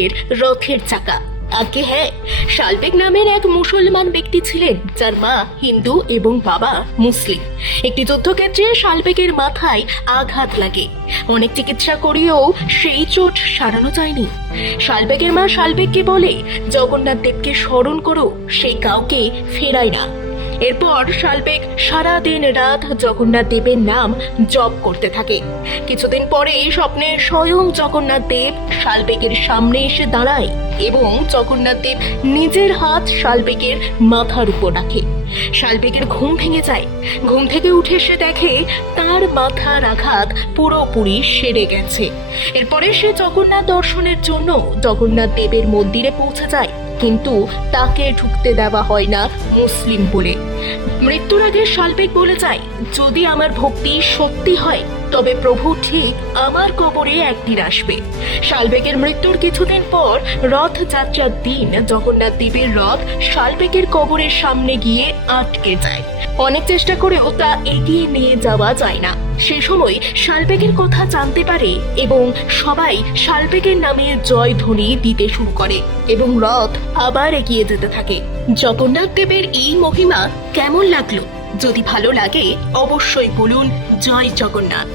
শালবেগের রথের চাকা। আগে হ্যাঁ, শালবেগ নামের এক মুসলমান ব্যক্তি ছিলেন যার মা হিন্দু এবং বাবা মুসলিম। একটি যুদ্ধক্ষেত্রে শালবেগের মাথায় আঘাত লাগে। অনেক চিকিৎসা করিয়েও সেই চোট সারানো যায়নি। শালবেগের মা শালবেগকে বলে, জগন্নাথ দেবকে স্মরণ করো, সেই কাউকে ফেরায় না। এরপর শালবেগ সারা দিন রাত জগন্নাথ দেবের নাম জপ করতে থাকে। কিছুদিন পরে স্বপ্নে স্বয়ং জগন্নাথ দেব শালবেগের সামনে এসে দাঁড়ায় এবং জগন্নাথ দেব নিজের হাত শালবেগের মাথার উপর রাখে। শালবেগের ঘুম ভেঙে যায়। ঘুম থেকে উঠে সে দেখে তার মাথার আঘাত পুরোপুরি সেরে গেছে। এরপরে সে জগন্নাথ দর্শনের জন্য জগন্নাথ দেবের মন্দিরে পৌঁছে যায়, কিন্তু তাকে ঢুকতে দেওয়া হয় না মুসলিম বলে। মৃত্যুর আগে শালবেগ বলে যায়, যদি আমার ভক্তি সত্যি হয় তবে প্রভু ঠিক আমার কবরে একদিন আসবে। শালবেগের মৃত্যুর কিছুদিন পর রথযাত্রার দিন জগন্নাথ দেবের রথ শালবেগের কবরের সামনে গিয়ে আটকে যায়। অনেক চেষ্টা করেও তা এগিয়ে নিয়ে যাওয়া যায় না। সে সময় শালবেগের কথা জানতে পারে এবং সবাই শালবেগের নামে জয়ধ্বনি দিতে শুরু করে এবং রথ আবার এগিয়ে যেতে থাকে। জগন্নাথ দেবের এই মহিমা কেমন লাগলো? যদি ভালো লাগে অবশ্যই বলুন জয় জগন্নাথ।